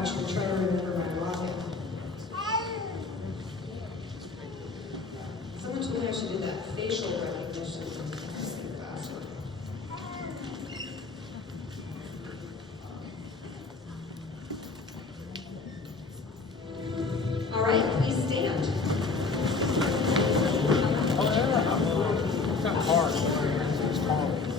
watch and try to remember my login. Someone told me I should do that facial recognition. Password. All right, please stand. It's not hard. It's hard.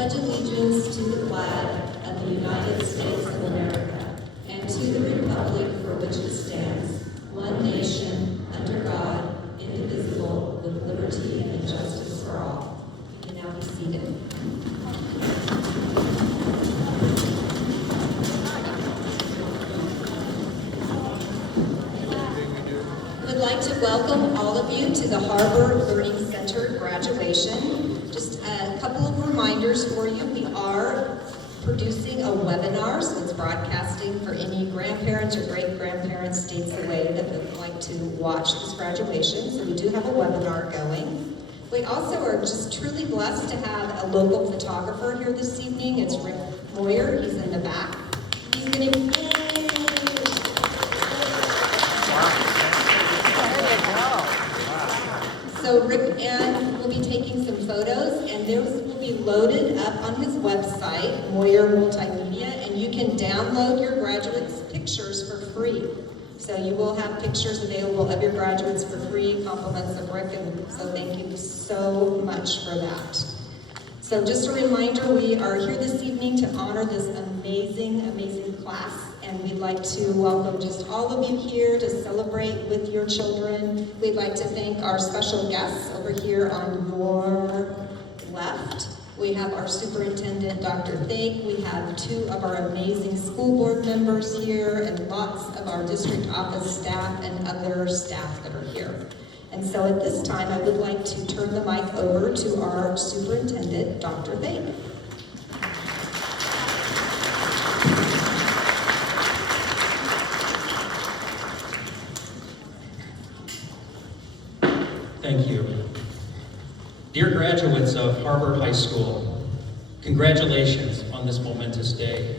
pledge allegiance to the flag of the United States of America and to the republic for which it stands, one nation, under God, indivisible, with liberty and justice for all. You can now be seated. I'd like to welcome all of you to the Harbor Learning Center graduation. Just a couple of reminders for you. We are producing a webinar, so it's broadcasting for any grandparents or great-grandparents states away that would like to watch this graduation. So we do have a webinar going. We also are just truly blessed to have a local photographer here this evening. It's Rick Moyer. He's in the back. He's going to So Moyer Multimedia, and you can download your graduates' pictures for free. So you will have pictures available of your graduates for free, compliments of Rick, and so thank you so much for that. So just a reminder, we are here this evening to honor this amazing, amazing class, and we'd like to welcome just all of you here to celebrate with your children. We'd like to thank our special guests over here on your left. We have our superintendent, Dr. Thake. We have two of our amazing school board members here and lots of our district office staff and other staff that are here. And so at this time, I would like to turn the mic over to our superintendent, Dr. Thake. Thank you. Dear graduates of Harbor High School, congratulations on this momentous day.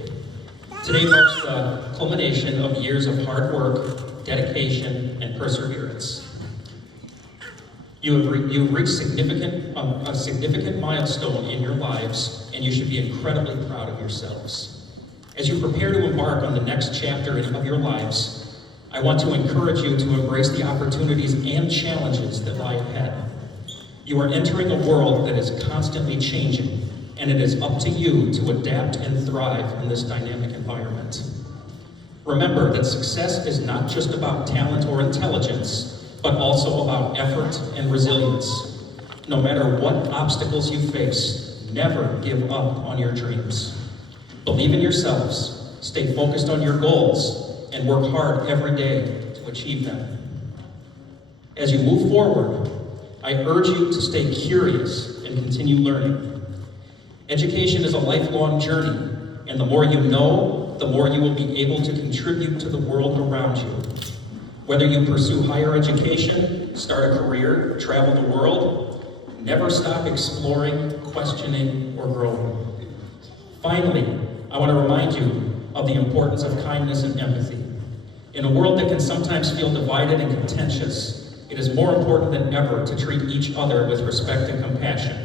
Today marks the culmination of years of hard work, dedication, and perseverance. You have reached a significant milestone in your lives, and you should be incredibly proud of yourselves. As you prepare to embark on the next chapter of your lives, I want to encourage you to embrace the opportunities and challenges that lie ahead. You are entering a world that is constantly changing, and it is up to you to adapt and thrive in this dynamic environment. Remember that success is not just about talent or intelligence, but also about effort and resilience. No matter what obstacles you face, never give up on your dreams. Believe in yourselves, stay focused on your goals, and work hard every day to achieve them. As you move forward, I urge you to stay curious and continue learning. Education is a lifelong journey, and the more you know, the more you will be able to contribute to the world around you. Whether you pursue higher education, start a career, travel the world, never stop exploring, questioning, or growing. Finally, I want to remind you of the importance of kindness and empathy. In a world that can sometimes feel divided and contentious, it is more important than ever to treat each other with respect and compassion.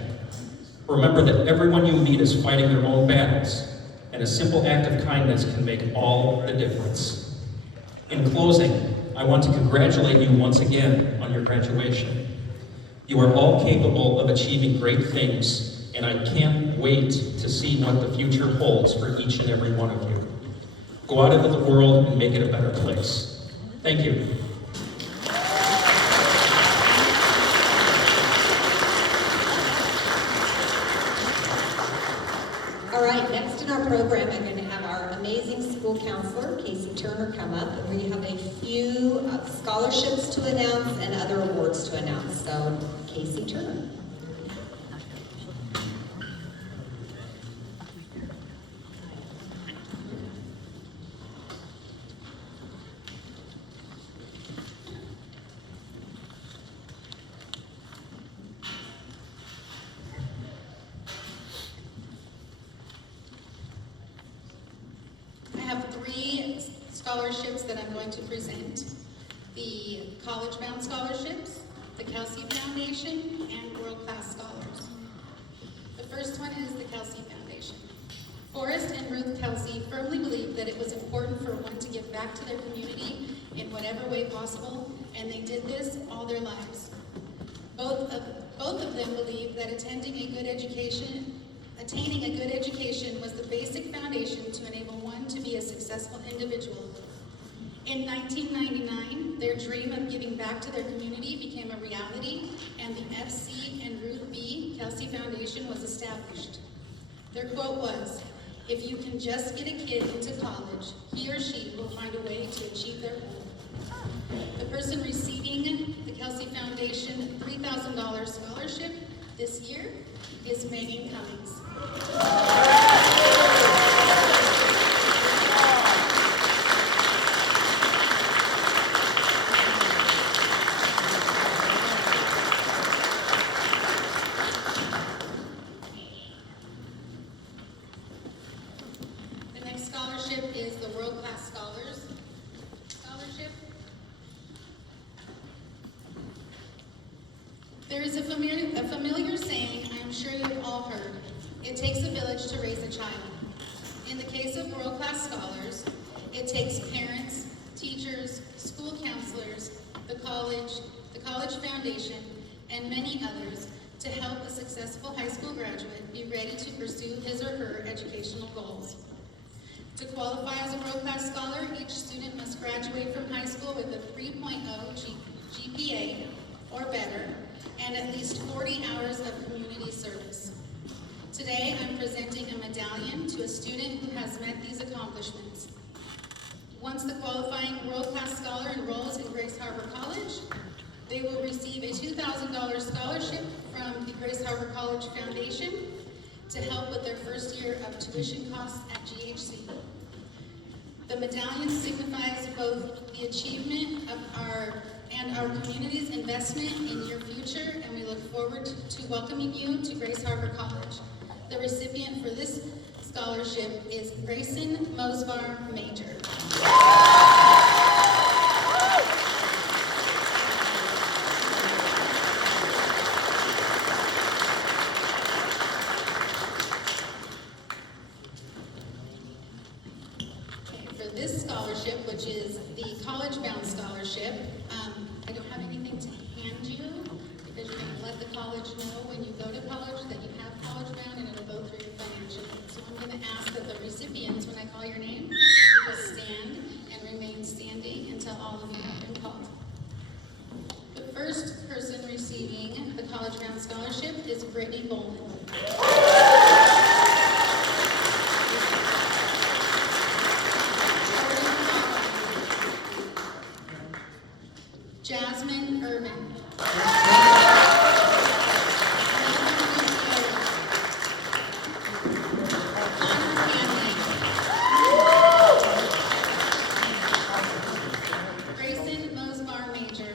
Remember that everyone you meet is fighting their own battles, and a simple act of kindness can make all the difference. In closing, I want to congratulate you once again on your graduation. You are all capable of achieving great things, and I can't wait to see what the future holds for each and every one of you. Go out into the world and make it a better place. Thank you. All right, next in our program, I'm going to have our amazing school counselor, Casey Turner, come up, and we have a few scholarships to announce and other awards to announce. So, Casey Turner. I have three scholarships that I'm going to present. The College Bound Scholarships, the Kelsey Foundation, and World Class Scholars. The first one is the Kelsey Foundation. Forrest and Ruth Kelsey firmly believed that it was important for one to give back to their community in whatever way possible, and they did this all their lives. Both of them believed that attaining a good education was the basic foundation to enable one to be a successful individual. In 1999, their dream of giving back to their community became a reality, and the FC and Ruth B. Kelsey Foundation was established. Their quote was, "If you can just get a kid into college, he or she will find a way to achieve their goal." The person receiving the Kelsey Foundation $3,000 scholarship this year is Megan Cummings. The next scholarship is the World Class Scholars Scholarship. There is a familiar saying I'm sure you've all heard. It takes a village to raise a child. In the case of world-class scholars, it takes parents, teachers, school counselors, the college foundation, and many others to help a successful high school graduate be ready to pursue his or her educational goals. To qualify as a world-class scholar, each student must graduate from high school with a 3.0 GPA or better, and at least 40 hours of community service. Today, I'm presenting a medallion to a student who has met these accomplishments. Once the qualifying world-class scholar enrolls in Grace Harbor College, they will receive a $2,000 scholarship from the Grace Harbor College Foundation to help with their first year of tuition costs at GHC. The medallion signifies both the achievement of our community's investment in your future, and we look forward to welcoming you to Grace Harbor College. The recipient for this scholarship is Grayson Mosbar Major. For this scholarship, which is the college-bound scholarship, I don't have anything to hand you because you're going to let the college know when you go to college that you have college-bound, and it'll go through your financial aid. So I'm going to ask that the recipients, when I call your name, you will stand and remain standing until all of you have been called. The first person receiving the college-bound scholarship is Brittany Bowman. Jasmine Irvin. Grayson Mosbar Major.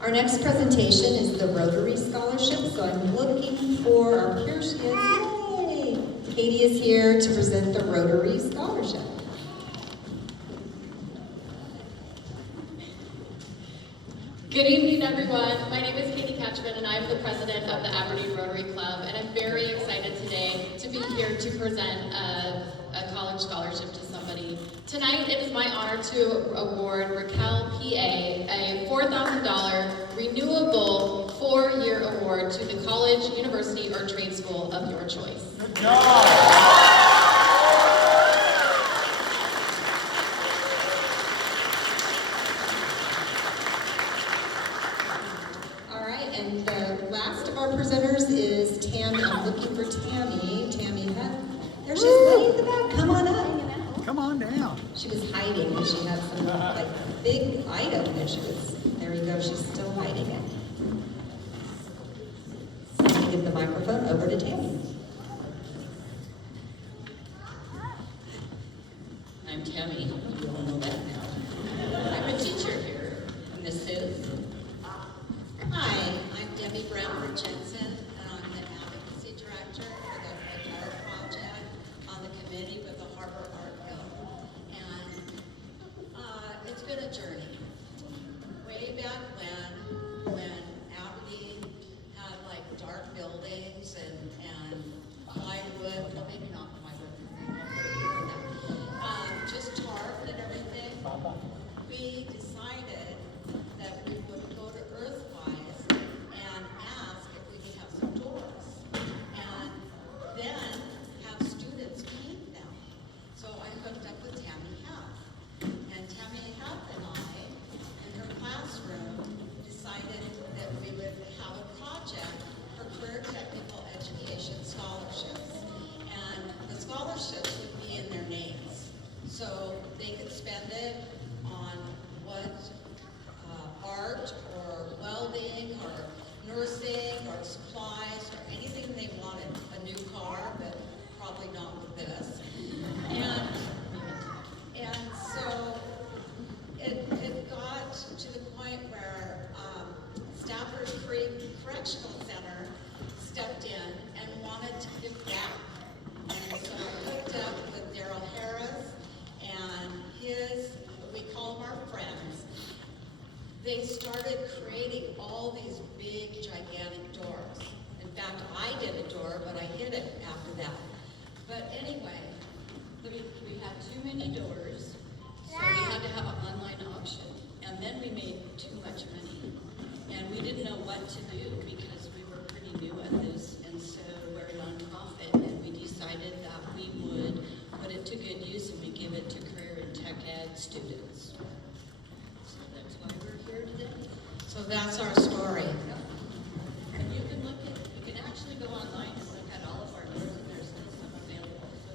Our next presentation is the Rotary Scholarship, so I'm looking for, here she is, yay! Katie is here to present the Rotary Scholarship. Good evening, everyone. My name is Katie Catchman, and I'm the president of the Aberdeen Rotary Club, and I'm very excited today to be here to present a college scholarship to somebody. Tonight, it is my honor to award Raquel P.A. a $4,000 renewable 4-year award to the college, university, or trade school of your choice. Good job. And the last of our presenters is Tammy. I'm looking for Tammy. Tammy, there she's way in the back. Come on up. Come on down. She was hiding and she had some big item that she was, there you go, she's still hiding it. So I'll give the microphone over to Tammy. I'm Tammy, you all know that now. I'm a teacher here, and this is... Hi, I'm Debbie Brown Jensen, and I'm the Advocacy Director for the Art Project on the committee with the Harbor Art Guild. And it's been a journey. Way back when Aberdeen had like dark buildings and probably not with this. And so it got to the point where Stafford Creek Correctional Center stepped in and wanted to give back. And so I hooked up with Daryl Harris and we call them our friends. They started creating all these big, gigantic doors. In fact, I did a door, but I hid it after that. But anyway, we had too many doors, so we had to have an online auction. And then we made too much money. And we didn't know what to do because we were pretty new at this. And so we're a nonprofit, and we decided that we would put it to good use and we give it to career and tech ed students. So that's why we're here today. So that's our story. And you can you can actually go online and look at all of our doors, and there's still some available. So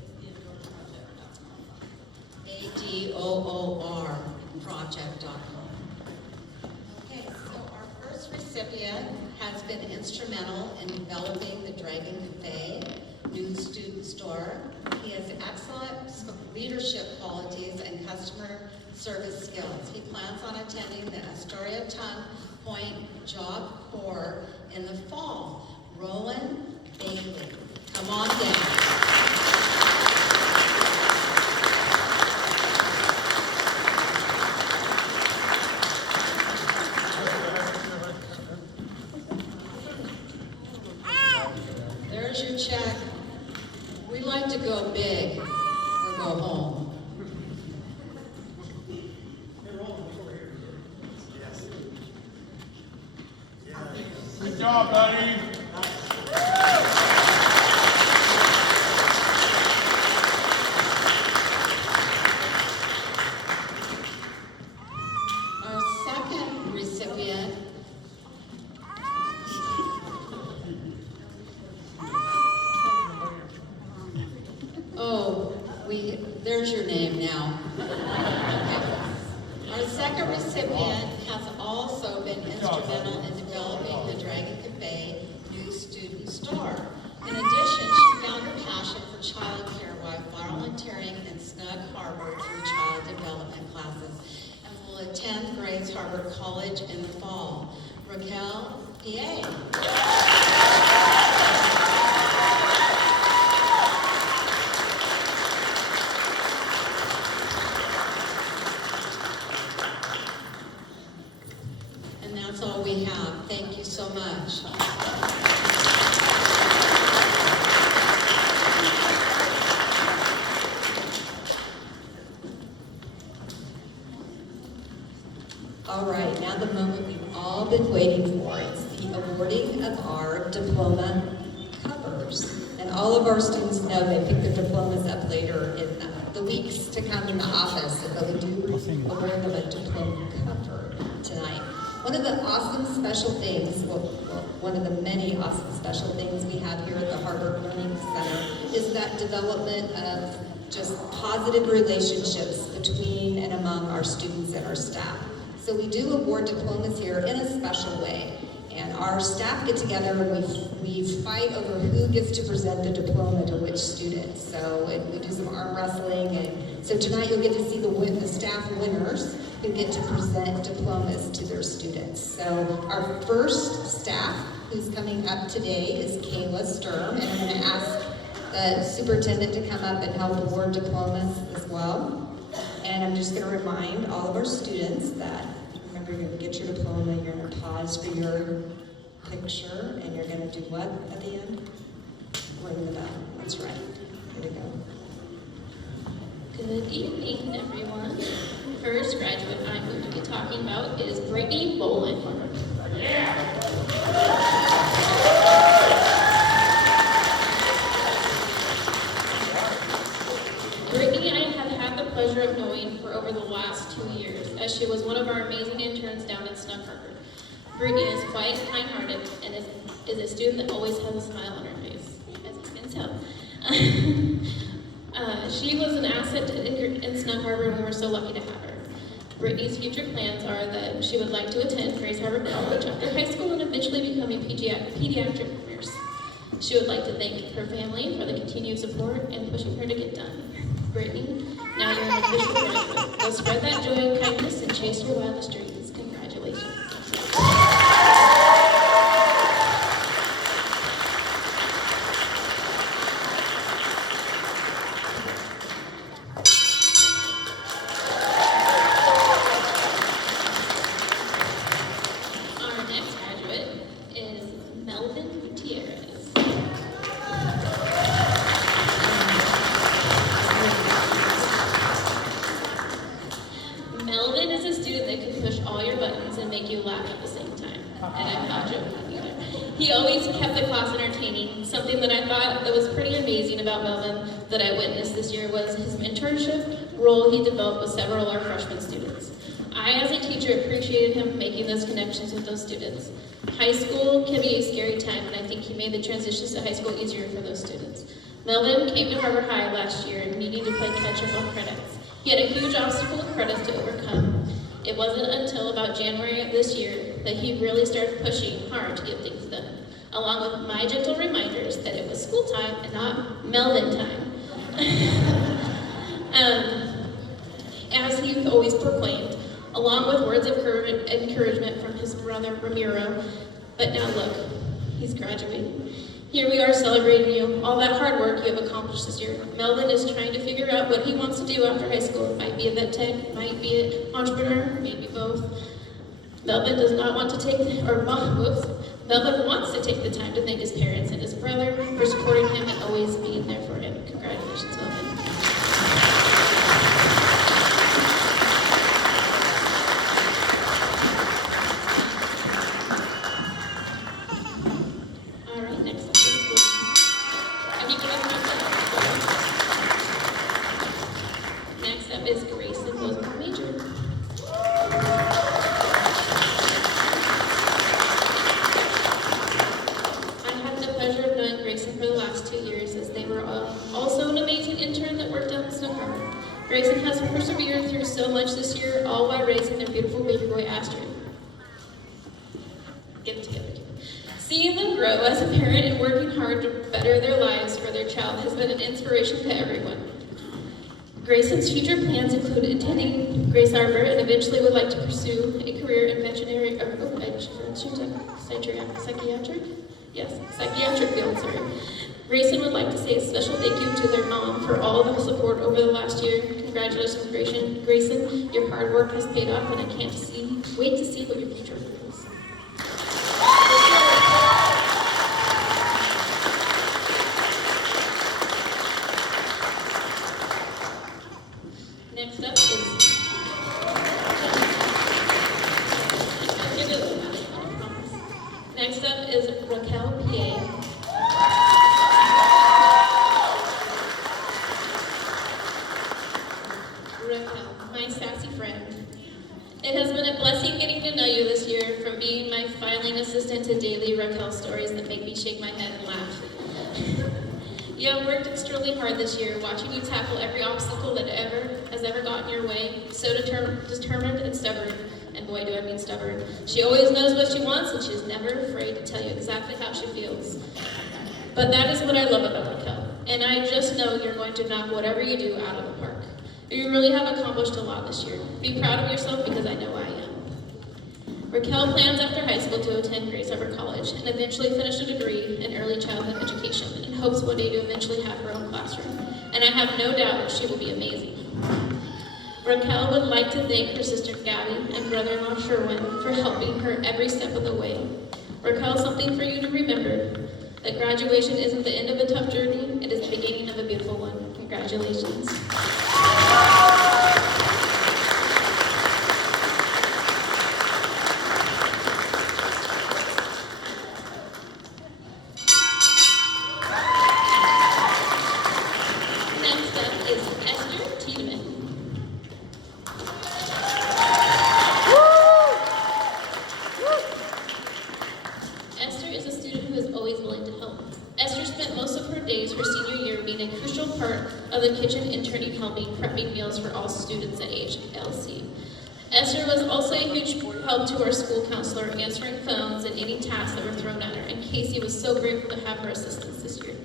it's theadoorproject.com. ADOOR project.com. Okay, so our first recipient has been instrumental in developing the Dragon Cafe new student store. He has excellent leadership qualities and customer service skills. He plans on attending the Astoria Tongue Point Job Corps in the fall. Roland Bailey, come on down. There's your check. We like to go big or go home. Good job, buddy. Our second recipient there's your name now. Okay. Our second recipient has also been instrumental in developing the Dragon Cafe new student store. In addition, she found her passion for childcare while volunteering in Snug Harbor through child development classes and will attend Grays Harbor College in the fall. Raquel PA. And that's all we have. Thank you so much. All right, now the moment we've all been waiting for. It's the awarding of our diploma covers. And all of our students know they pick their diplomas up later in the weeks to come in the office, but we do award them a diploma cover tonight. One of the awesome special things, one of the many awesome special things we have here at the Harbor Learning Center is that development of just positive relationships between and among our students and our staff. So we do award diplomas here in a special way. And our staff get together and we fight over who gets to present the diploma to which student. So we do some arm wrestling. And so tonight you'll get to see the staff winners who get to present diplomas to their students. So our first staff who's coming up today is Kayla Sturm. And I'm going to ask the superintendent to come up and help award diplomas as well. And I'm just going to remind all of our students that, remember, you're going to get your diploma, you're going to pause for your picture, and you're going to do what at the end? Ring the bell. That's right. Here we go. Good evening, everyone. First graduate I'm going to be talking about is Brittany Boland. Brittany I have had the pleasure of knowing for over the last 2 years, as she was one of our amazing interns down at Snug Harbor. Brittany is quiet and kind-hearted and is a student that always has a smile on her face, as you can tell. She was an asset in Snug Harbor, and we were so lucky to have her. Brittany's future plans are that she would like to attend Grays Harbor College after high school and eventually become a pediatric nurse. She would like to thank her family for the continued support and pushing her to get done. Brittany, now you're an official graduate. Go spread that joy and kindness and chase your wildest dreams. Congratulations. Our next graduate is Melvin Gutierrez. Melvin is a student that can push all your buttons and make you laugh at the same time. And I'm not joking either. He always kept the class entertaining. Something that I thought that was pretty amazing about Melvin that I witnessed this year was his mentorship role he developed with several of our freshman students. I, as a teacher, appreciated him making those connections with those students. High school can be a scary time, and I think he made the transitions to high school easier for those students. Melvin came to Harbor High last year needing to play catch-up on credits. He had a huge obstacle of credits to overcome. It wasn't until about January of this year that he really started pushing hard to get things done, along with my gentle reminders that it was school time and not Melvin time. As he always proclaimed, along with words of encouragement from his brother Ramiro. But now look, he's graduating. Here we are celebrating you, all that hard work you have accomplished this year. Melvin is trying to figure out what he wants to do after high school. It might be a vet tech, might be an entrepreneur, maybe both. Melvin does not want to take, Melvin wants to take the time to thank his parents and his brother for supporting him and always being there for him. Congratulations, Melvin. All right, next up is have you given them Next up is Grayson Bozeman Major. I had the pleasure of knowing Grayson for the last 2 years, as they were also an amazing intern that worked out in Snow Harbor. Grayson has persevered through so much this year, all while raising their beautiful baby boy Astrid. Get it together. Seeing them grow as a parent and working hard to better their lives for their child has been an inspiration to everyone. Grayson's future plans include attending Grace Harbor and eventually would like to pursue a career in veterinary psychiatric field. Grayson would like to say a special thank you to their mom for all the support over the last year. Congratulations, Grayson. Your hard work has paid off, and I can't wait to see what your future holds. Next up is Raquel P.A. Raquel, my sassy friend. It has been a blessing getting to know you this year, from being my filing assistant to daily Raquel stories that make me shake my head and laugh. You have worked extremely hard this year, watching you tackle every obstacle that has ever gotten your way. So determined and stubborn, and boy do I mean stubborn. She always knows what she wants, and she's never afraid to tell you exactly how she feels. But that is what I love about Raquel, and I just know you're going to knock whatever you do out of the park. You really have accomplished a lot this year. Be proud of yourself, because I know I am. Raquel plans after high school to attend Grace Harbor College and eventually finish a degree in early childhood education, and hopes one day to eventually have her own classroom. And I have no doubt she will be amazing. Raquel would like to thank her sister Gabby and brother-in-law Sherwin for helping her every step of the way. Raquel, something for you to remember, that graduation isn't the end of a tough journey, it is the beginning of a beautiful one. Congratulations. Next up is Esther Tiedemann. Esther is a student who is always willing to help. Esther spent most of her days her senior year being a crucial part of the kitchen interning, helping prepping meals for all students at HLC. Esther was also a huge help to our school counselor, answering phones and any tasks that were thrown at her, and Casey was so grateful to have her assistance this year.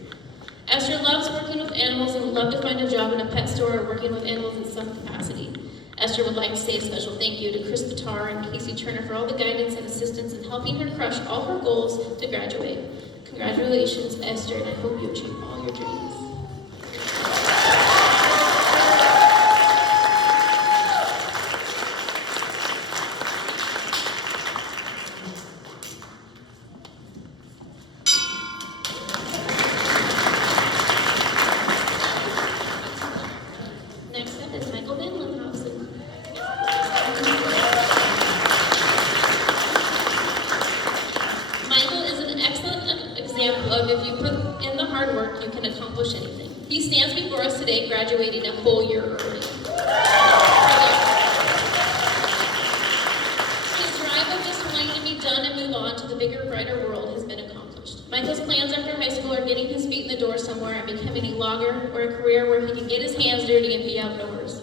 Esther loves working with animals and would love to find a job in a pet store or working with animals in some capacity. Esther would like to say a special thank you to Chris Pitar and Casey Turner for all the guidance and assistance in helping her crush all her goals to graduate. Congratulations, Esther, and I hope you achieve all your dreams. Next up is Michael Van Linhausen. Michael is an excellent example of if you put in the hard work, you can accomplish anything. He stands before us today, graduating a whole year early. His drive of just wanting to be done and move on to the bigger, brighter world has been accomplished. Michael's plans after high school are getting his feet in the door somewhere and becoming a logger or a career where he can get his hands dirty and be outdoors.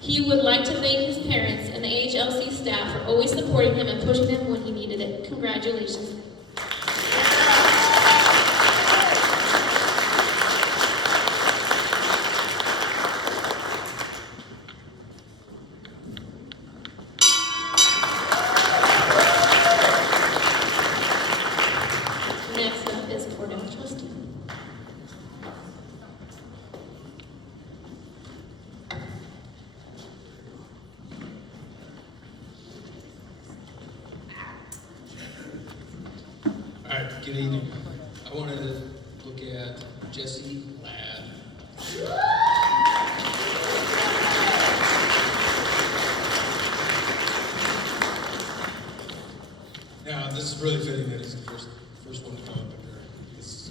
He would like to thank his parents and the AHLC staff for always supporting him and pushing him when he needed it. Congratulations. Next up is Cornell Trustee. All right, good evening. I want to look at Jesse Ladd. Now, this is really fitting that he's the first one to come up here.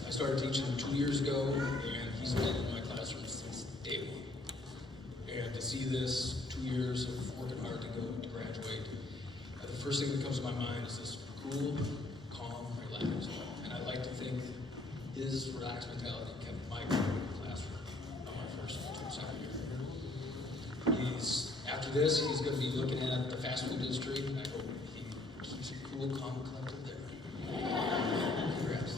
I started teaching him 2 years ago, and he's been in my classroom since day one. And to see this 2 years of working hard to graduate, the first thing that comes to my mind is this cool, calm, relaxed. And I like to think his relaxed mentality kept my classroom on my first second year. After this, he's going to be looking at the fast food industry, and I hope he keeps it cool, calm, and collected there. Congrats.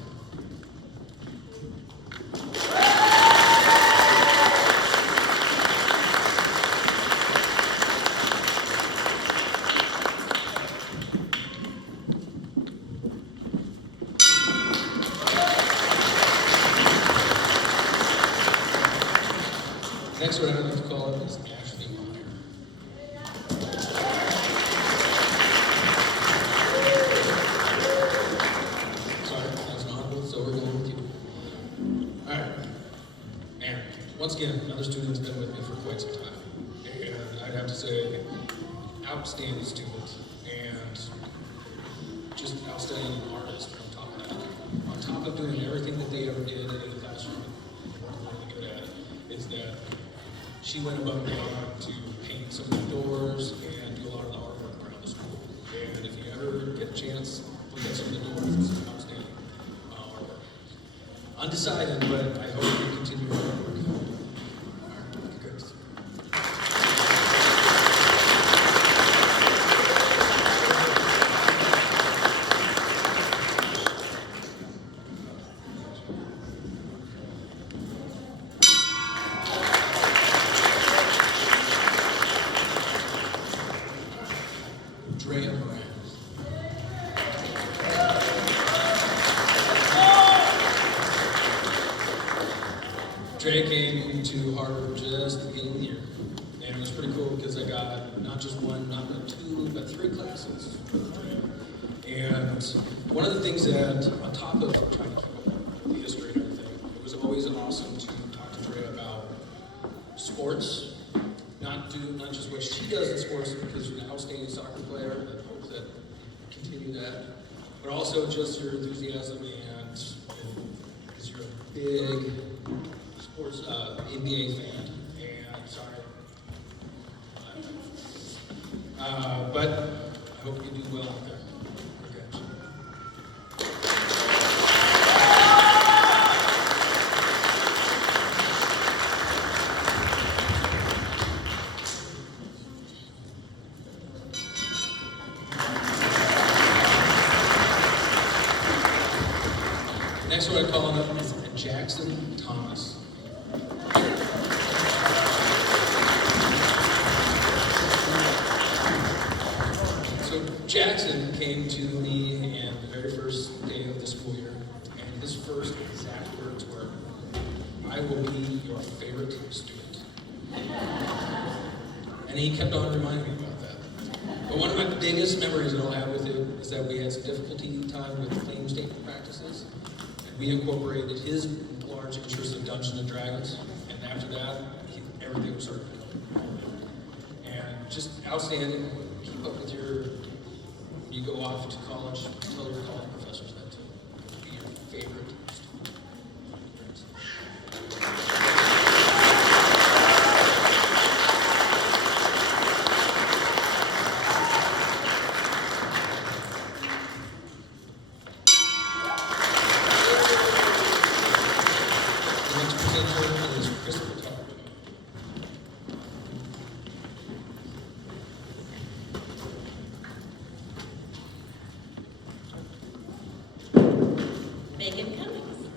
Next one I'd like to call up is Ashley Meyer. Sorry, that was an audible, so we're going with you. All right. And once again, another student that's been with me for quite some time. And I'd have to say, outstanding student and just an outstanding artist on top of that. On top of doing everything that they ever did in the classroom, what I'm really good at is that she went above and beyond to paint some of the doors and do a lot of the artwork around the school. And if you ever get a chance, look at some of the doors. It's an outstanding artwork. Undecided, but I hope you continue your artwork. All right, good. Drea Moran. Drea came into Harvard just at the beginning of the year. And it was pretty cool because I got not just one, not but two, but three classes with Drea. And one of the things that, on top of trying to keep up with the history and everything, it was always awesome to talk to Drea about sports. Not just what she does in sports, because she's an outstanding soccer player, and I hope that continue that, but also just your enthusiasm and because you're a big sports NBA fan. And sorry, but I hope you do well out there. Okay. is Jackson Thomas. So Jackson came to me and the very first day of the school year, and his first exact words were, "I will be your favorite student." And he kept on reminding me about that. But one of my biggest memories that I'll have with him is that we had some difficulty time with claim statement practices, and we incorporated his large interest in Dungeons and Dragons, and after that, everything was started going. And just outstanding. Keep up with your, when you go off to college, tell your college professors that too. Be your favorite student. The next presenter is Christopher Tucker. Megan Cummings.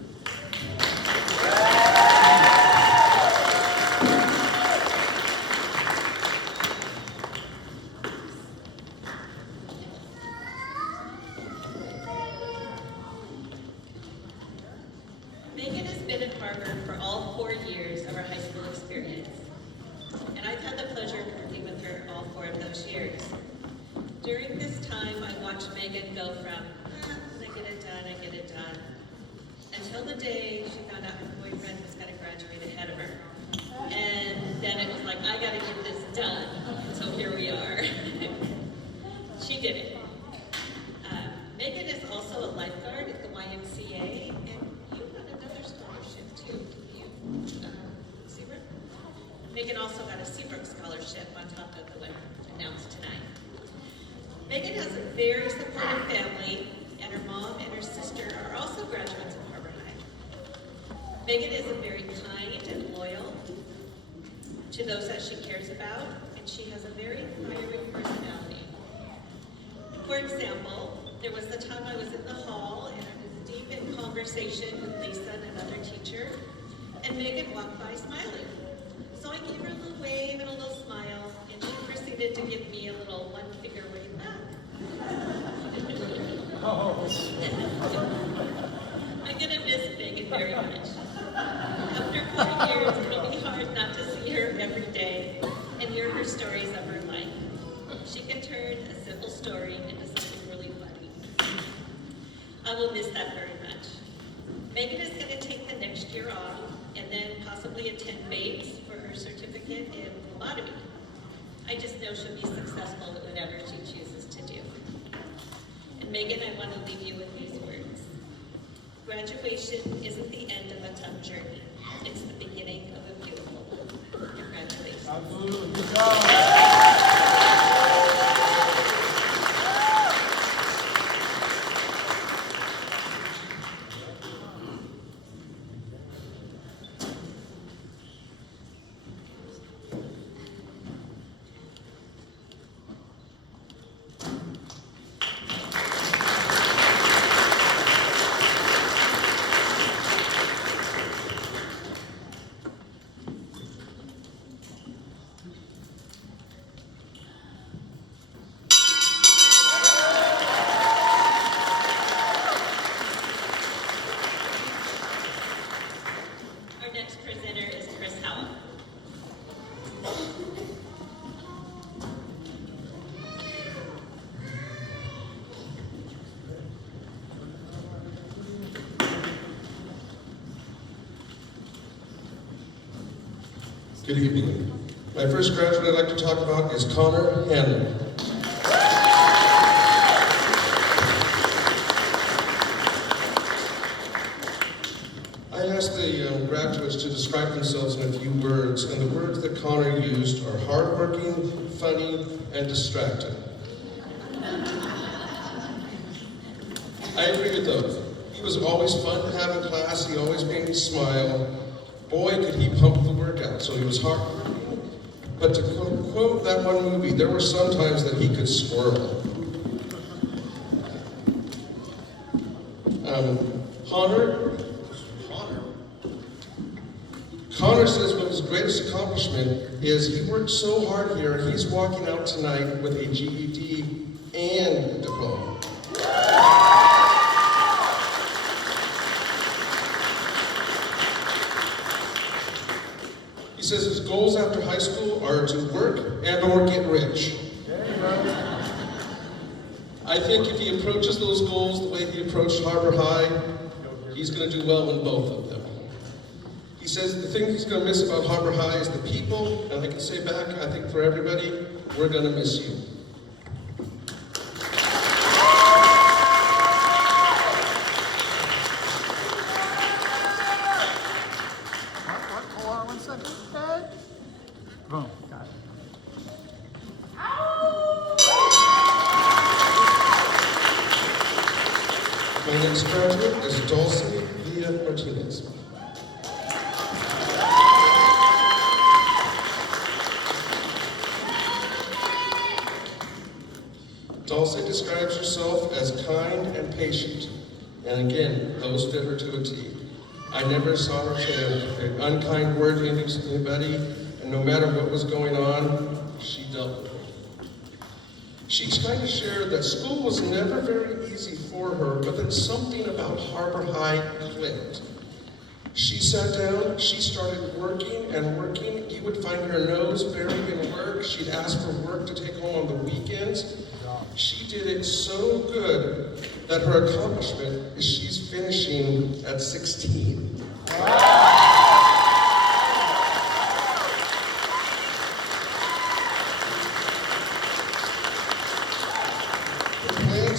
Megan has been at Harvard for all 4 years of her high school experience, and I've had the pleasure of working with her all 4 of those years. During this time, I watched Megan go from, I get it done, until the day she found out her boyfriend was going to graduate ahead of her. And then it was like, I got to get this done, and so here we are. She did it. Megan is also a lifeguard at the YMCA, and you got another scholarship too, Seabrook? Megan also got a Seabrook scholarship on top of the one announced tonight. Megan has a very supportive family, and her mom and her sister are also graduates of Harbor High. Megan is a very kind and loyal to those that she cares about, and she has a very fiery personality. For example, there was the time I was in the hall and I was deep in conversation with Lisa and another teacher, and Megan walked by smiling. So I gave her a little wave and a little smile, and she proceeded to give me a little one-finger wave back. I'm gonna miss Megan very much. After 4 years, it'll be hard not to see her every day and hear her stories of her life. She can turn a simple story into something really funny. I will miss that very much. Megan is going to take the next year off and then possibly attend Bates for her certificate in phlebotomy. I just know she'll be successful at whatever she chooses to do. And Megan, I want to leave you with these words. Graduation isn't the end of a tough journey. It's the beginning of a beautiful one. Congratulations. Absolutely. Good job. Our next presenter is Chris Howell. Good evening. My first graduate I'd like to talk about is Connor Hanley. I asked the graduates to describe themselves in a few words, and the words that Connor used are hardworking, funny, and distracted. I agree with those. He was always fun to have in class. He always made me smile. Boy, could he pump the workout, so he was hardworking. But to quote that one movie, there were some times that he could squirrel. Connor Connor says what his greatest accomplishment is he worked so hard here, he's walking out tonight with a GED and a diploma. He says his goals after high school are to work and or get rich. I think if he approaches those goals the way he approached Harbor High, he's going to do well in both of them. He says the thing he's going to miss about Harbor High is the people, and I can say back, I think for everybody, we're going to miss you. What? Hold on 1 second. Ed. Boom. Got it. My next graduate is Dulcie Villa Martinez. Dulcie describes herself as kind and patient, and again, those fit her to a T. I never saw her say an unkind word to anybody, and no matter what was going on, she dealt with it. She kind of shared that school was never very easy for her, but then something about Harbor High clicked. She sat down, she started working and working. You would find her nose buried in work. She'd ask for work to take home on the weekends. She did it so good that her accomplishment is she's finishing at 16.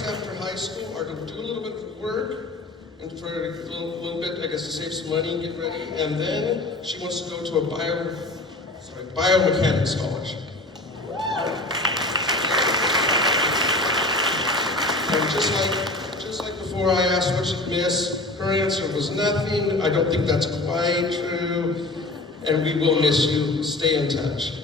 After high school are to do a little bit of work and for a little bit, I guess, to save some money and get ready. And then she wants to go to a biomechanics college. And just like before I asked what she'd miss, her answer was nothing. I don't think that's quite true. And we will miss you. Stay in touch.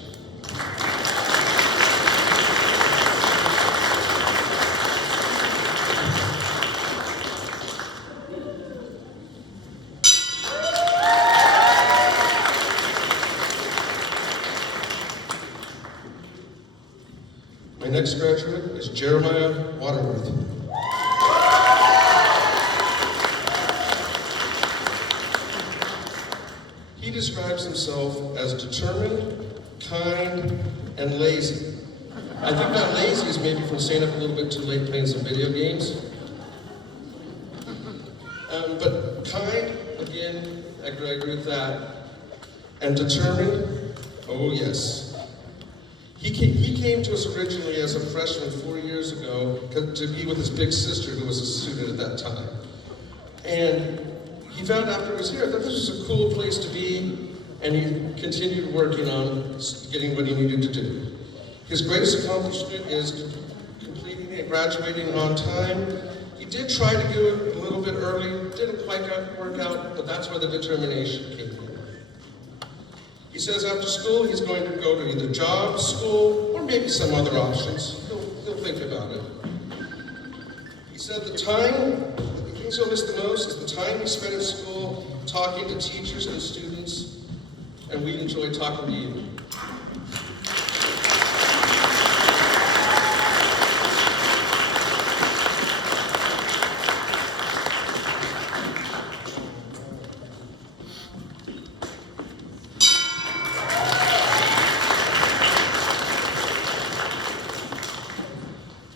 My next graduate is Jeremiah Waterworth. He describes himself as determined, kind, and lazy. I think that lazy is maybe from staying up a little bit too late playing some video games. But kind, again, I agree with that. And determined, oh yes. He came to us originally as a freshman 4 years ago to be with his big sister who was a student at that time. And he found after he was here that this was a cool place to be, and he continued working on getting what he needed to do. His greatest accomplishment is completing and graduating on time. He did try to do it a little bit early, didn't quite work out, but that's where the determination came in. He says after school he's going to go to either job, school, or maybe some other options. He'll think about it. He said the things he'll miss the most is the time he spent at school talking to teachers and students, and we enjoy talking to you.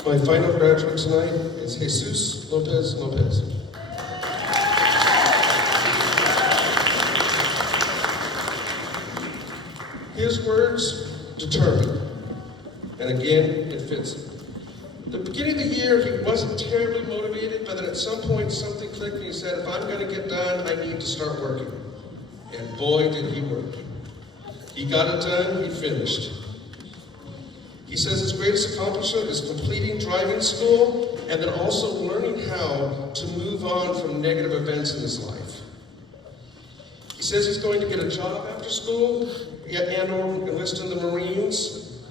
My final graduate tonight is Jesus Lopez Lopez. His words, determined. And again, it fits him. At the beginning of the year, he wasn't terribly motivated, but then at some point something clicked and he said, if I'm going to get done, I need to start working. And boy, did he work. He got it done, he finished. He says his greatest accomplishment is completing driving school and then also learning how to move on from negative events in his life. He says he's going to get a job after school and or enlist in the Marines.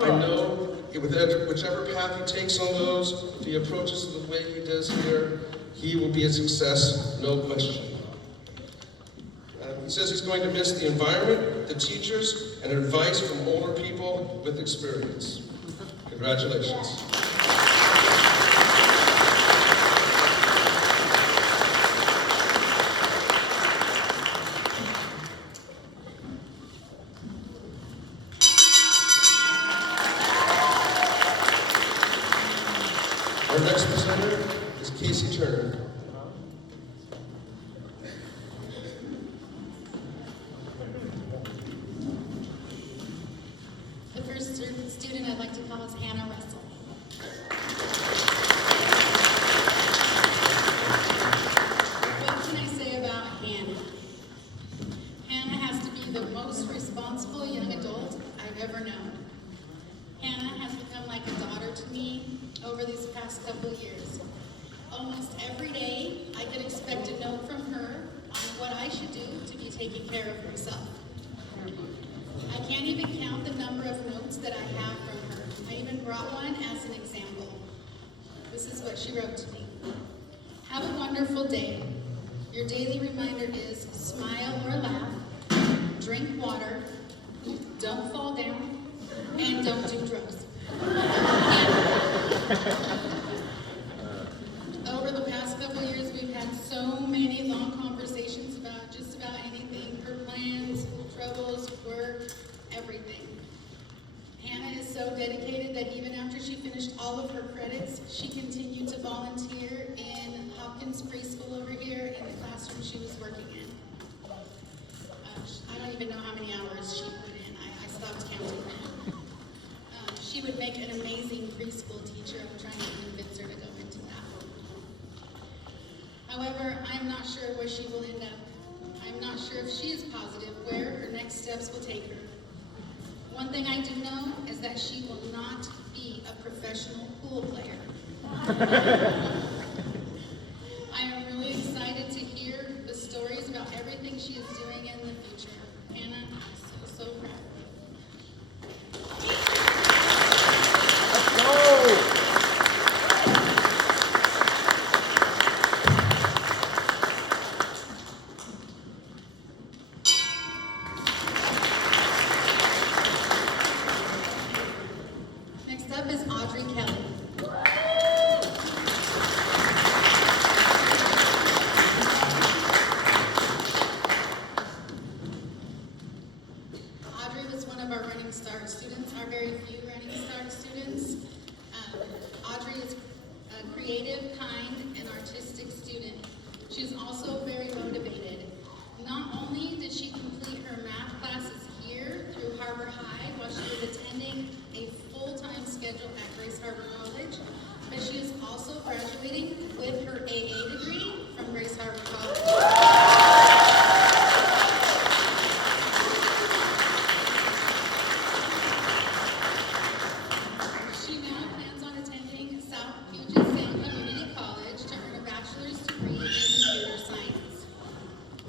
I know with whichever path he takes on those, if he approaches it the way he does here, he will be a success, no question. He He says he's going to miss the environment, the teachers, and advice from older people with experience. Congratulations. Our next presenter is Casey Turner. The first student I'd like to call is Hannah Russell. What can I say about Hannah? Hannah has to be the most responsible young adult I've ever known. Hannah has become like a daughter to me over these past couple of years. Almost every day, I could expect a note from her on what I should do to be taking care of myself. I can't even count the number of notes that I have from her. I even brought one as an example. This is what she wrote to me. Have a wonderful day. Your daily reminder is smile or laugh, drink water, don't fall down, and don't do drugs. Over the past couple years, we've had so many long conversations about just about anything, her plans, troubles, work, everything. Hannah is so dedicated that even after she finished all of her credits, she continued to volunteer in Hopkins Preschool over here in the classroom she was working in. I don't even know how many hours she put in. I stopped counting now. She would make an amazing preschool teacher. I'm trying to convince her to go into that. However, I'm not sure where she will end up. I'm not sure if she is positive where her next steps will take her. One thing I do know is that she will not be a professional pool player. I am really excited to hear the stories about everything she is doing in the future. Hannah, I'm so proud of you. Let's go! Next up is Audrey Kelly. Audrey was one of our Running Start students, our very few Running Start students. Audrey is a creative, kind, and artistic student. She is also very motivated. Not only did she complete her math classes here through Harbor High while she was attending a full-time schedule at Grace Harbor College, but she is also graduating with her AA degree from Grace Harbor College. She now plans on attending South Puget Sound Community College to earn a bachelor's degree in computer science.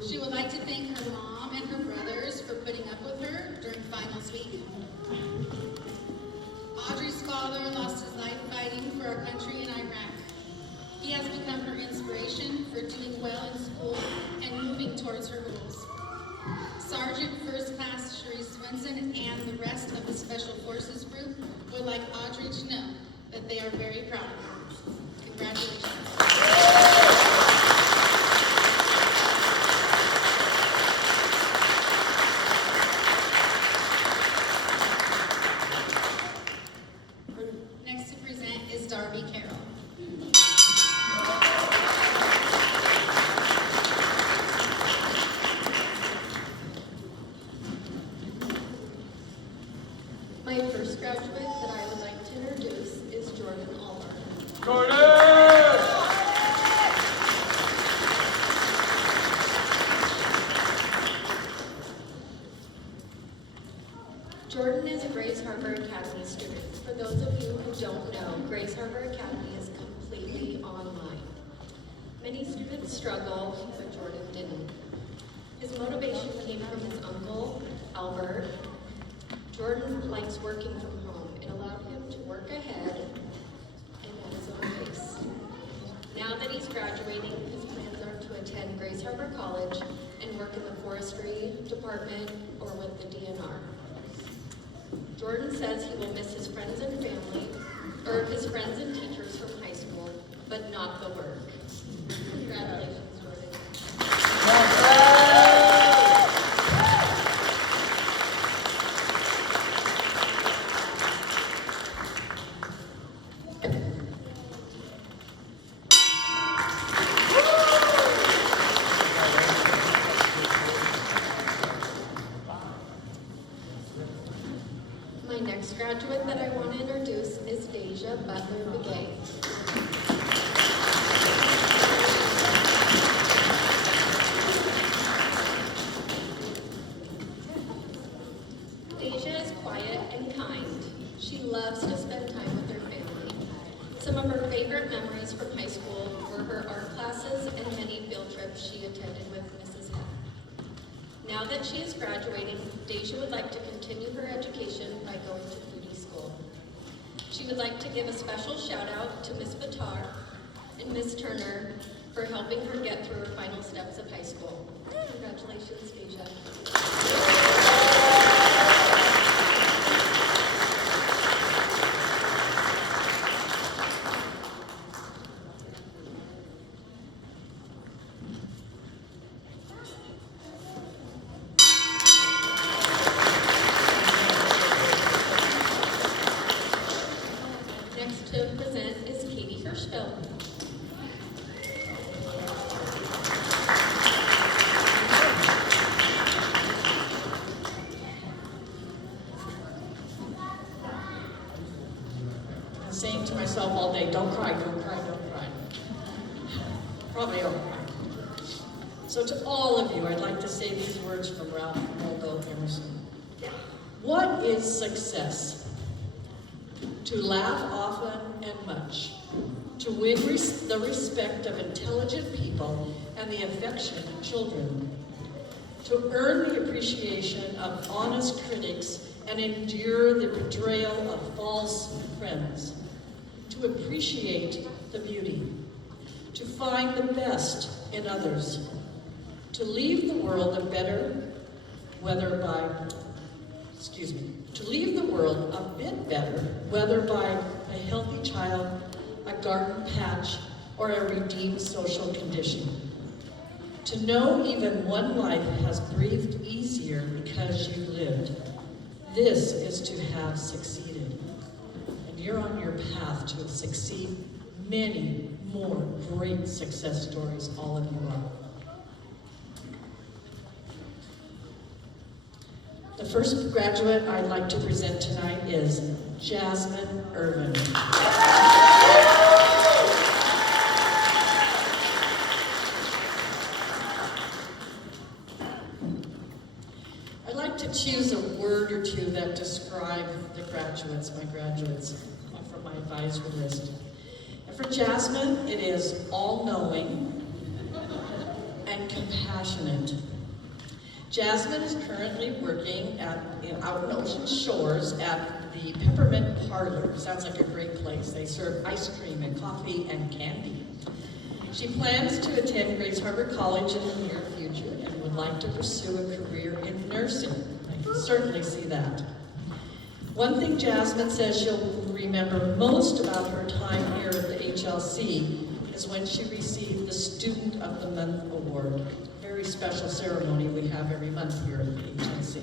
She would like to thank her mom and her brothers for putting up with her during finals week. Audrey's father lost his life fighting for our country in Iraq. He has become her inspiration for doing well in school and moving towards her goals. Sergeant First Class Cherie Swenson and the rest of the Special Forces group would like Audrey to know that they are very proud of her. Congratulations. Next to present is Darby Carroll. My first graduate that I would like to introduce is Jordan Allmer. Jordan is a Grace Harbor Academy student. For those of you who don't know, Grace Harbor Academy is completely online. Many students struggle, but Jordan didn't. His motivation came from his uncle, Albert. Jordan likes working from home. It allowed him to work ahead and at his own pace. Now that he's graduating, his plans are to attend Grace Harbor College and work in the forestry department or with the DNR. Jordan says he will miss his friends and family, or his friends and teachers from high school, but not the work. Congratulations, Jordan. My next graduate that I want to introduce is Deja Butler Begay. Deja is quiet and kind. She loves to spend time with her family. Some of her favorite memories from high school were her art classes and many field trips she attended with Mrs. Heck. Now that she is graduating, Deja would like to continue her education by going to beauty school. She would like to give a special shout out to Miss Batar and Miss Turner for helping her get through her final steps of high school. Congratulations, Deja. Next to present is Katie Hirschfeld. I'm saying to myself all day, don't cry, don't cry, don't cry. Probably don't cry. So to all of you, I'd like to say these words from Ralph Waldo Emerson. What is success? To laugh often and much, to win the respect of intelligent people and the affection of children, to earn the appreciation of honest critics and endure the betrayal of false friends, to appreciate the beauty, to find the best in others, to leave the world a better, to leave the world a bit better, whether by a healthy child, a garden patch, or a redeemed social condition. To know even one life has breathed easier because you lived. This is to have succeeded. And you're on your path to succeed. Many more great success stories, all of you are. The first graduate I'd like to present tonight is Jasmine Irvin. I'd like to choose a word or two that describe the graduates, my graduates, from my advisory list. And for Jasmine, it is all-knowing and compassionate. Jasmine is currently working out in Ocean Shores at the Peppermint Parlor. Sounds like a great place. They serve ice cream and coffee and candy. She plans to attend Grace Harbor College in the near future and would like to pursue a career in nursing. I can certainly see that. One thing Jasmine says she'll remember most about her time here at the HLC is when she received the Student of the Month Award. Very special ceremony we have every month here at the HLC.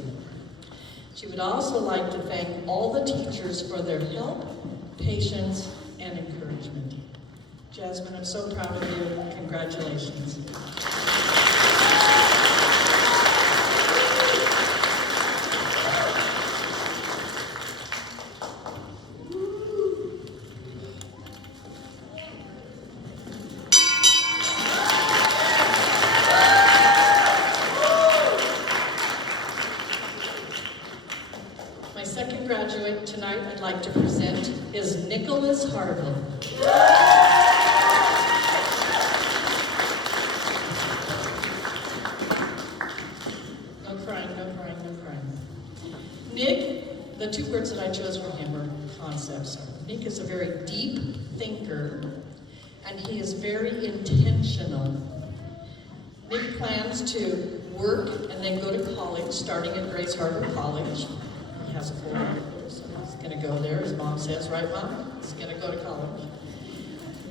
She would also like to thank all the teachers for their help, patience, and encouragement. Jasmine, I'm so proud of you. Congratulations. My second graduate tonight I'd like to present is Nicholas Harville. No crying, no crying, no crying. Nick, the two words that I chose for him are concepts. Nick is a very deep thinker, and he is very intentional. Nick plans to work, and then go to college, starting at Grace Harbor College. He has a 400, so he's going to go there. His mom says, right, Mom? He's going to go to college.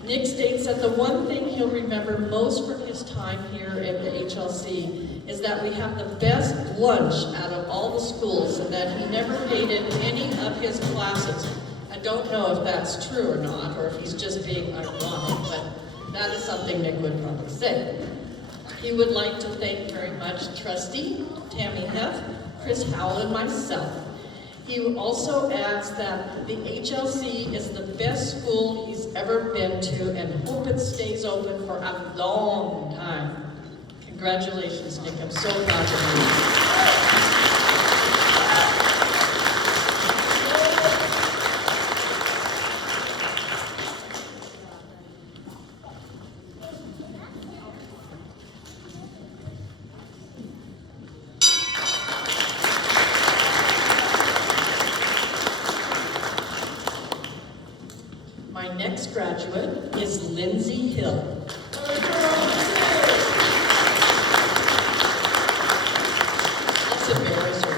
Nick states that the one thing he'll remember most from his time here at the HLC is that we have the best lunch out of all the schools and that he never hated any of his classes. I don't know if that's true or not, or if he's just being ironic, but that is something Nick would probably say. He would like to thank very much Trustee Tammy Heff, Chris Howell, and myself. He also adds that the HLC is the best school he's ever been to and hope it stays open for a long time. Congratulations, Nick. I'm so proud of you. My next graduate is Lindsay Hill. Let's embarrass her.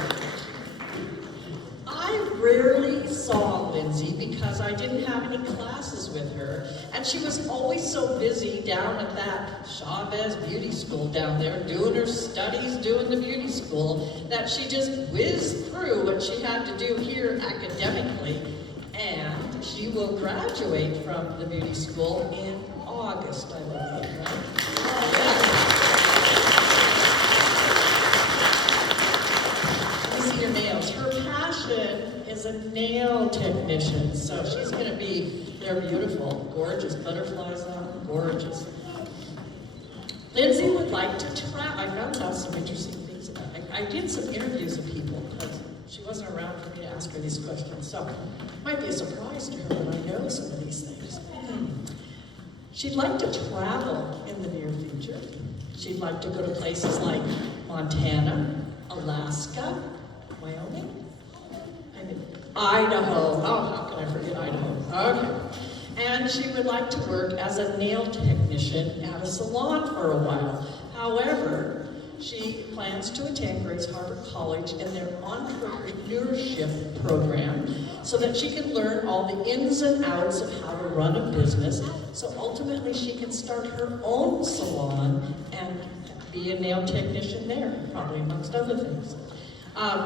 I rarely saw Lindsay because I didn't have any classes with her, and she was always so busy down at that Chavez Beauty School down there, doing her studies, doing the beauty school, that she just whizzed through what she had to do here academically. And she will graduate from the beauty school in August, I believe, right? Let me see your nails. Her passion is a nail technician, so she's going to be, they're beautiful, gorgeous butterflies on them, gorgeous. Lindsay would like to travel. I found out some interesting things about it. I did some interviews of people because she wasn't around for me to ask her these questions, so it might be a surprise to her when I know some of these things. She'd like to travel in the near future. She'd like to go to places like Montana, Alaska, Wyoming, Idaho. Oh, how can I forget Idaho? Okay. And she would like to work as a nail technician at a salon for a while. However, she plans to attend Grace Harbor College in their entrepreneurship program so that she can learn all the ins and outs of how to run a business, so ultimately she can start her own salon and be a nail technician there, probably amongst other things.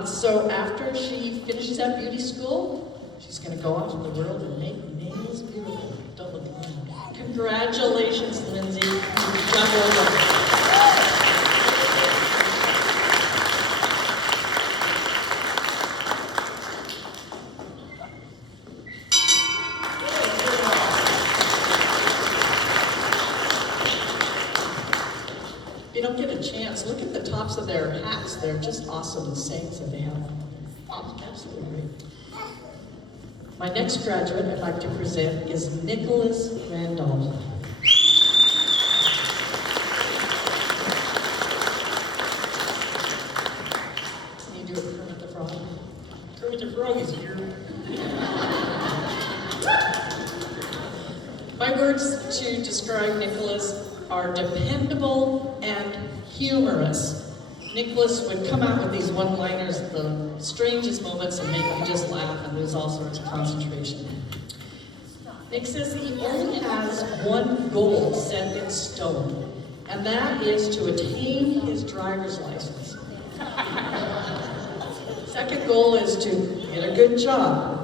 So after she finishes that beauty school, she's going to go out in the world and make nails beautiful. Don't look at me. Congratulations, Lindsay. If you don't get a chance, look at the tops of their hats. They're just awesome, the sayings that they have. Absolutely great. My next graduate I'd like to present is Nicholas Randolph. Can you do a Kermit the Frog? Kermit the Frog is here. My words to describe Nicholas are dependable and humorous. Nicholas would come out with these one-liners at the strangest moments and make you just laugh and lose all sorts of concentration. Nick says he only has one goal set in stone, and that is to attain his driver's license. Second goal is to get a good job.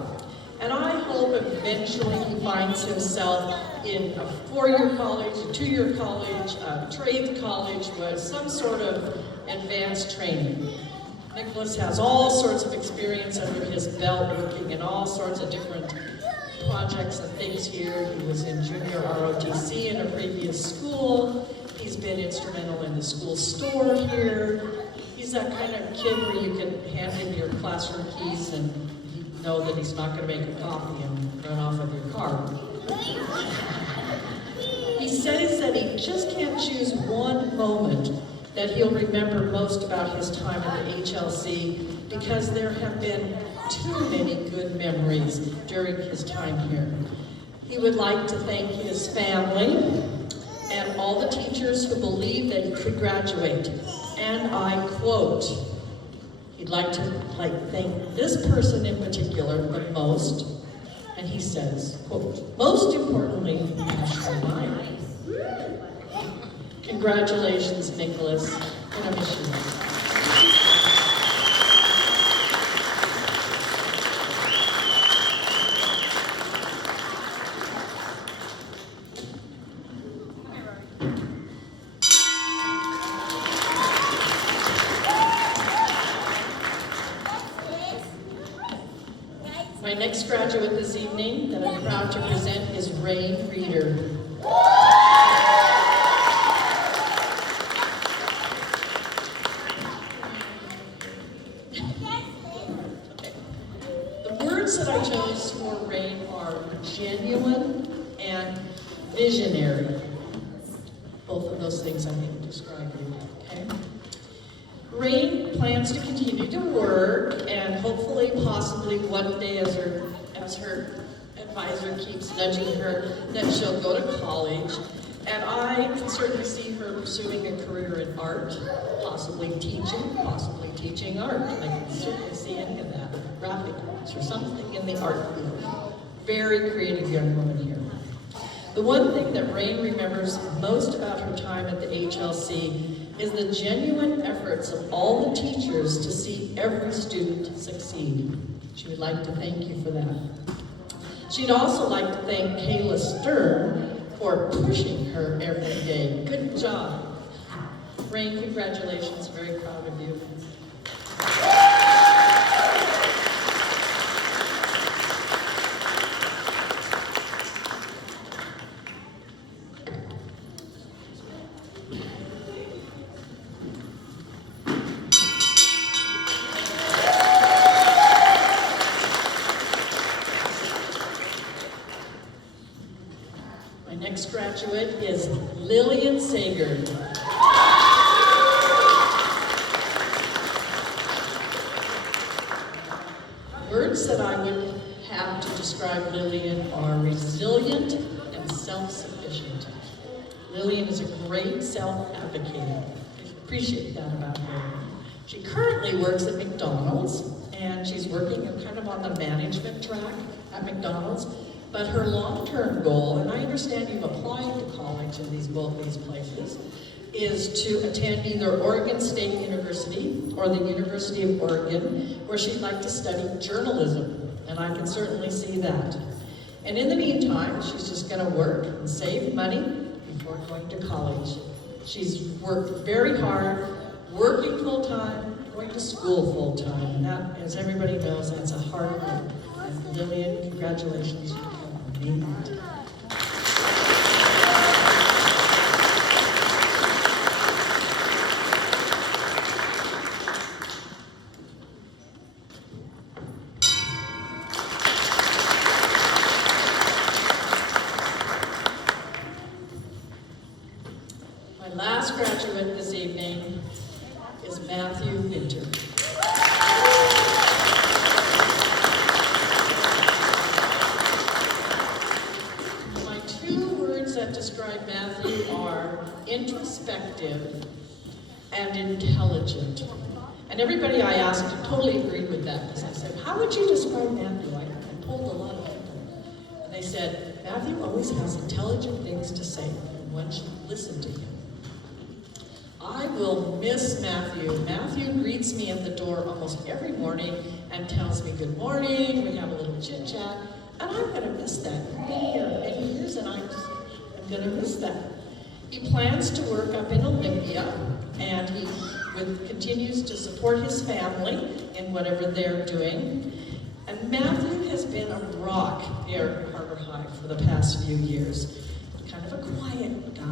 And I hope eventually he finds himself in a four-year college, a two-year college, a trade college with some sort of advanced training. Nicholas has all sorts of experience under his belt working in all sorts of different projects and things here. He was in junior ROTC in a previous school. He's been instrumental in the school store here. He's that kind of kid where you can hand him your classroom keys and you know that he's not going to make a coffee and run off with your car. He says that he just can't choose one moment that he'll remember most about his time at the HLC because there have been too many good memories during his time here. He would like to thank his family and all the teachers who believed that he could graduate and I quote, he'd like to thank this person in particular the most, and he says, quote, most importantly, National Night. Congratulations, Nicholas, and I miss you. My next graduate this evening that I'm proud to present is Rain Reeder. The words that I chose for Rain are genuine and visionary. Both of those things I think describe you, okay? Rain plans to continue to work and hopefully, possibly one day as her advisor keeps nudging her that she'll go to college. And I can certainly see her pursuing a career in art, possibly teaching art. I can certainly see any of that, graphic arts or something in the art field. Very creative young woman here. The one thing that Rain remembers most about her time at the HLC is the genuine efforts of all the teachers to see every student succeed. She would like to thank you for that. She'd also like to thank Kayla Stern for pushing her every day. Good job. Rain, congratulations. Very proud of you. My next graduate is Lillian Sager. Words that I would have to describe Lillian are resilient and self-sufficient. Lillian is a great self-advocate. I appreciate that about her. She currently works at McDonald's, and she's working kind of on the management track at McDonald's. But her long-term goal, and I understand you've applied to college in both these places, is to attend either Oregon State University or the University of Oregon, where she'd like to study journalism, and I can certainly see that. And in the meantime, she's just going to work and save money before going to college. She's worked very hard, working full-time, going to school full-time, and that, as everybody knows, that's a hard work. And Lillian, congratulations. You made that. My last graduate this evening is Matthew Winter. My two words that describe Matthew are introspective and intelligent. And everybody I asked totally agreed with that. Because I said, how would you describe Matthew? I told a lot of people. And they said, Matthew always has intelligent things to say, and one should listen to him. I will miss Matthew. Matthew greets me at the door almost every morning and tells me good morning. We have a little chit chat, and I'm going to miss that. I've been here many years, and I'm going to miss that. He plans to work up in Olympia, and he continues to support his family in whatever they're doing. And Matthew has been a rock here at Harbor High for the past few years. Kind of a quiet guy.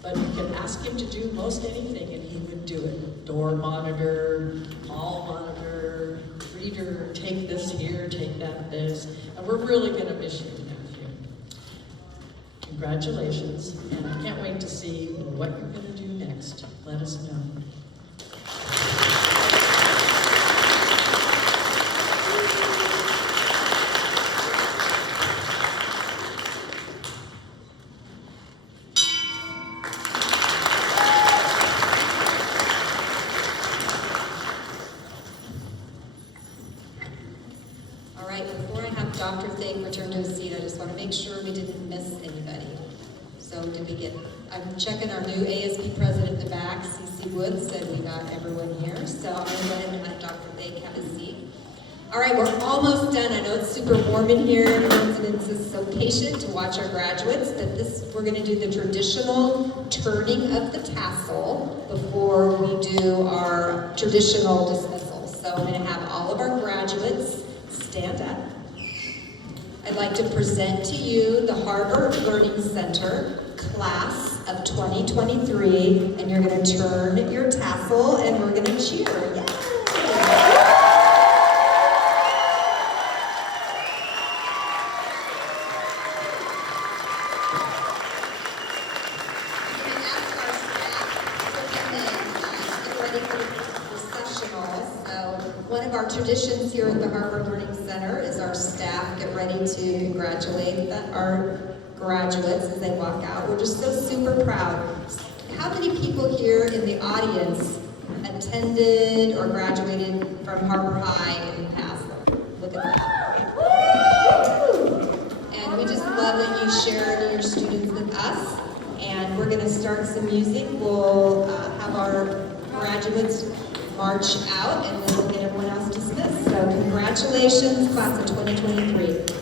But you can ask him to do most anything and he would do it. Door monitor, hall monitor, reader, take this here, take that this. And we're really going to miss you, Matthew. Congratulations, and I can't wait to see what you're going to do next. Let us know. return to a seat, I just want to make sure we didn't miss anybody. So I'm checking our new ASB president in the back, CC Woods, said we got everyone here. So I'm going to go ahead and let Dr. Bake have a seat. All right, we're almost done. I know it's super warm in here. Everyone's been so patient to watch our graduates, but we're going to do the traditional turning of the tassel before we do our traditional dismissal. So I'm going to have all of our graduates stand up. I'd like to present to you the Harbor Learning Center class of 2023, and you're going to turn your tassel and we're going to cheer. Yay! One of our traditions here at the Harbor Learning Center is our staff get ready to congratulate our graduates as they walk out. We're just so super proud. How many people here in the audience attended or graduated from Harbor High in the past? Look at that. And we just love that you shared your students with us. And we're going to start some music. We'll have our graduates march out, and then we'll get everyone else dismissed. So congratulations, class of 2023.